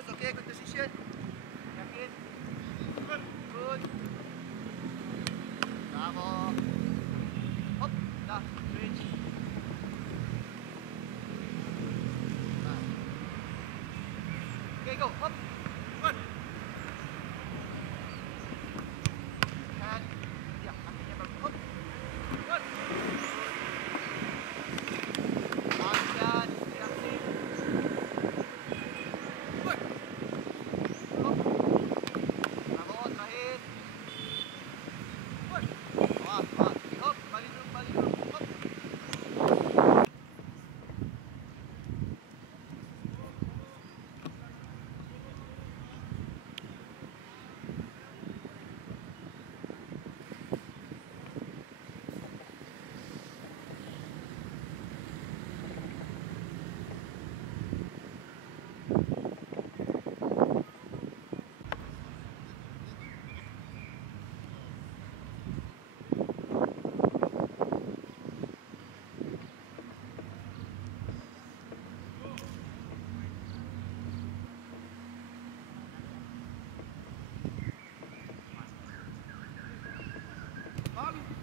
Bagus, okay, good decision. Yakin. Good. Bravo. Hop, dah, switch. Okay, go, hop. Good. And, ya, kakinya bagus. Hop. Good. Action, reaksi. Good. Hop. Bravo, terakhir. Good. Wah, wah. Hop, balik dulu, balik dulu. Hop.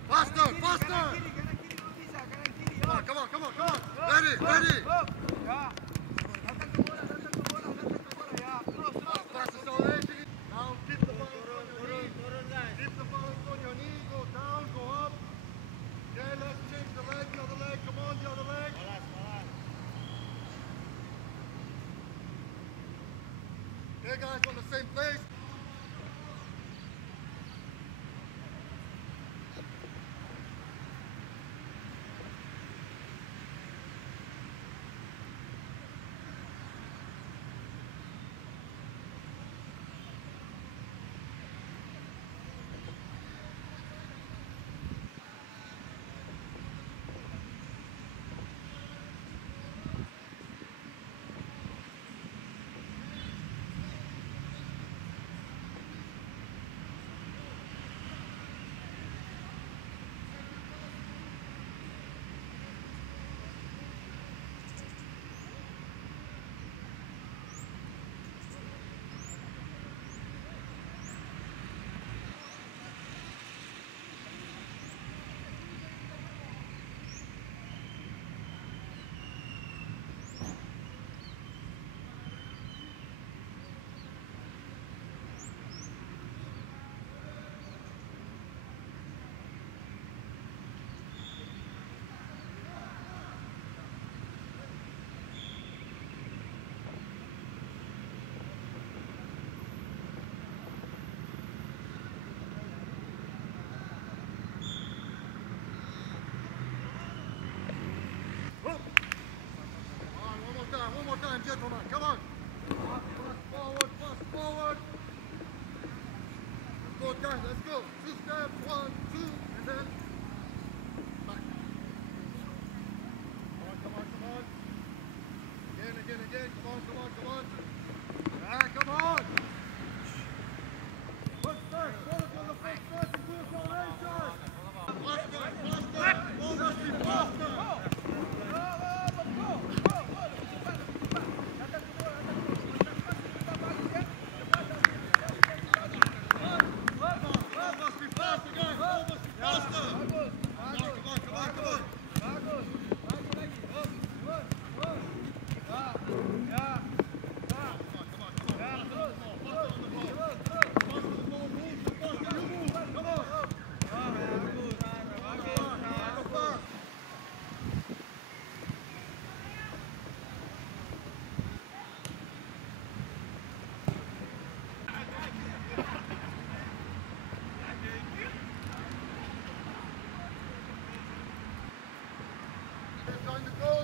Faster, faster! Come on, come on, come on! Ready, ready! Now keep the ball on your knee. Keep the ball on your knee. Go down, go up. Okay, let's change the leg, the other leg. Come on, the other leg. Okay, guys, on the same place. One more time, gentlemen. Come on. Fast forward, fast forward. Let's go, guys. Let's go. 2 steps. 1, 2, and then back. Come on, come on. Again. Come on. Come on. Footstep. Follow on the footstep and do acceleration. Faster. Almost be faster. Join the goal.